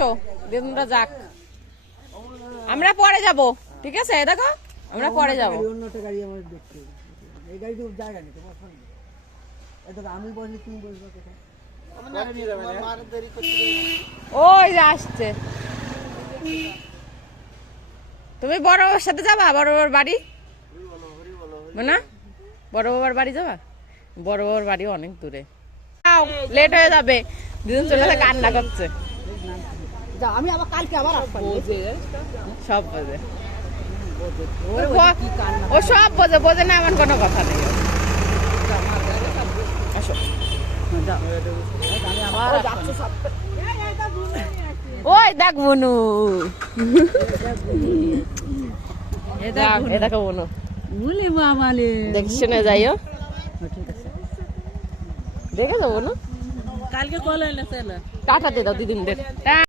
আসো দিদুনরা যাক, আমরা পরে যাব, ঠিক আছে? দেখো আমরা পরে যাব। অন্য একটা গাড়ি আমাদের দেখতে হবে। এই গাড়ি তো জায়গা নেই তোমার সঙ্গে। এটা আমি বসি তুমি বসবা কোথায়? ওই যে আসছে। তুমি বড় বাবার সাথে যাবা? বড় বাবার বাড়ি না, বড় বাবার বাড়ি যাবা? বড় বাবার বাড়ি অনেক দূরে, লেট হয়ে যাবে। দিদুন চলে গেছে, কান্না করছে। আমি আবার কালকে আবার সব বোঝে, ও সব বোঝে, বোঝে না এমন কোনো কথা নেই। আসো, ওই দেখ বনু, দেখো বনু, দেখে শুনে যাইও। দেখে যাবো না, কালকে কল টাটা দিয়ে দাও দিদিনদের।